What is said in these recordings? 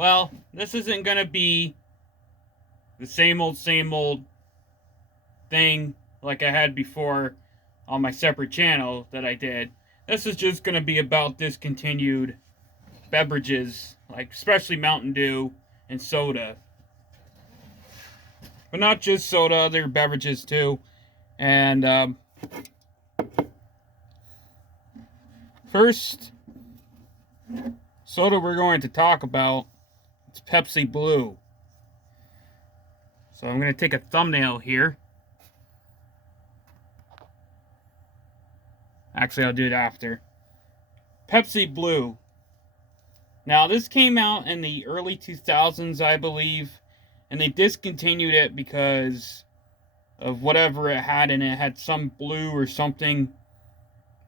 Well, this isn't going to be the same old thing like I had before on my separate channel that I did. This is just going to be about discontinued beverages, like especially Mountain Dew and soda. But not just soda, other beverages too. And first soda we're going to talk about, it's Pepsi Blue. So I'm going to take a thumbnail here. Actually, I'll do it after. Pepsi Blue. Now, this came out in the early 2000s, I believe, and they discontinued it because of whatever it had in it. It had some blue or something.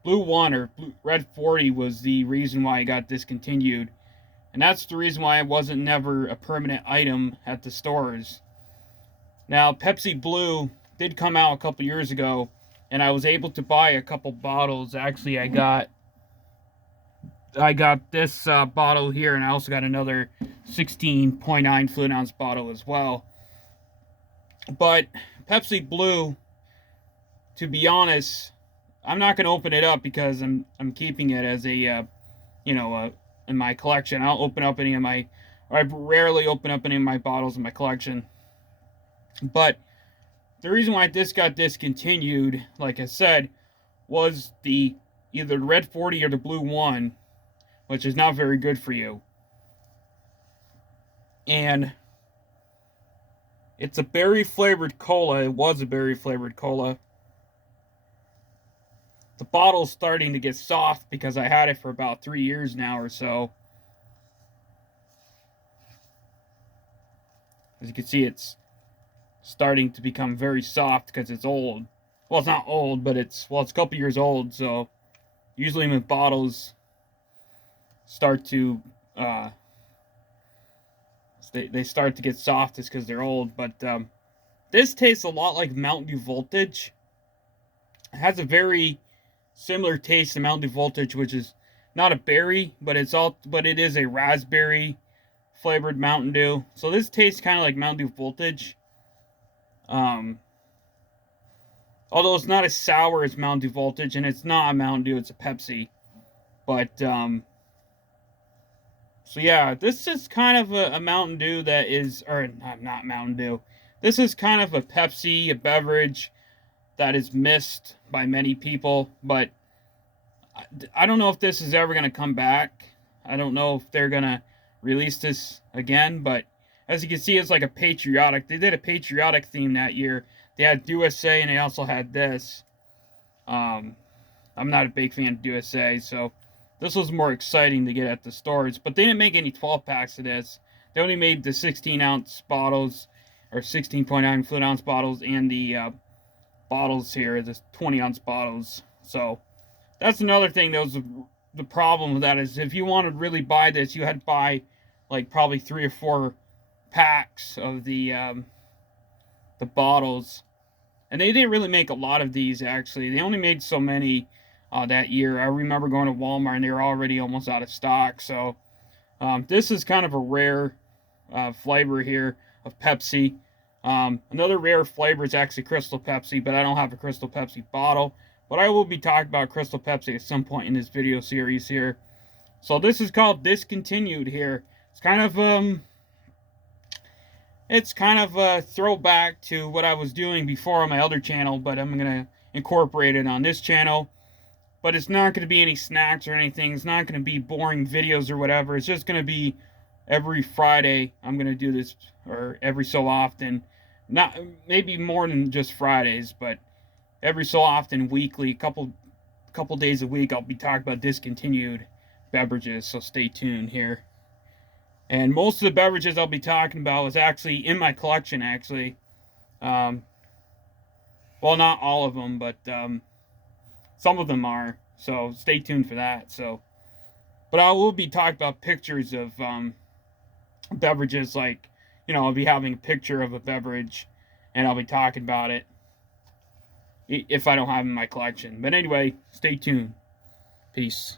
Blue 1 or Red 40 was the reason why it got discontinued. And that's the reason why it wasn't never a permanent item at the stores. Now, Pepsi Blue did come out a couple years ago, and I was able to buy a couple bottles. Actually, I got this bottle here, and I also got another 16.9 fluid ounce bottle as well. But Pepsi Blue, to be honest, I'm not going to open it up because I'm keeping it as a in my collection. I rarely open up any of my bottles in my collection. But the reason why this got discontinued, like I said, was either the Red 40 or the Blue 1, which is not very good for you. And it's a berry flavored cola. It was a berry flavored cola. The bottle's starting to get soft because I had it for about 3 years now or so. As you can see, it's starting to become very soft because it's old. Well, it's not old, but it's a couple years old. So usually when bottles start to they start to get soft, it's because they're old. But this tastes a lot like Mountain Dew Voltage. It has a very similar taste to Mountain Dew Voltage, which is not a berry, but it is a raspberry flavored Mountain Dew. So this tastes kind of like Mountain Dew Voltage. Although it's not as sour as Mountain Dew Voltage, and it's not a Mountain Dew, it's a Pepsi. But so yeah, this is kind of a Mountain Dew that is, or not Mountain Dew. This is kind of a Pepsi, a beverage that is missed by many people, but I don't know if this is ever going to come back. I don't know if they're going to release this again, but as you can see, it's like a patriotic. They did a patriotic theme that year. They had USA, and they also had this. I'm not a big fan of USA, so this was more exciting to get at the stores. But they didn't make any 12-packs of this. They only made the 16-ounce bottles, or 16.9 fluid ounce bottles, and the bottles here, the 20-ounce bottles. So that's another thing that was the problem with that, is if you wanted to really buy this, you had to buy like probably 3 or 4 packs of the bottles. And they didn't really make a lot of these, actually. They only made so many that year. I remember going to Walmart and they were already almost out of stock. So this is kind of a rare flavor here of Pepsi. Another rare flavor is actually Crystal Pepsi, but I don't have a Crystal Pepsi bottle. But I will be talking about Crystal Pepsi at some point in this video series here. So this is called Discontinued here. It's kind of a throwback to what I was doing before on my other channel, but I'm going to incorporate it on this channel. But it's not going to be any snacks or anything. It's not going to be boring videos or whatever. It's just going to be every Friday I'm going to do this, or every so often. Not maybe more than just Fridays, but every so often, weekly, couple days a week, I'll be talking about discontinued beverages. So stay tuned here. And most of the beverages I'll be talking about is actually in my collection, actually. Well, not all of them, but some of them are. So stay tuned for that. But I will be talking about pictures of beverages, like, I'll be having a picture of a beverage, and I'll be talking about it if I don't have it in my collection. But anyway, stay tuned. Peace.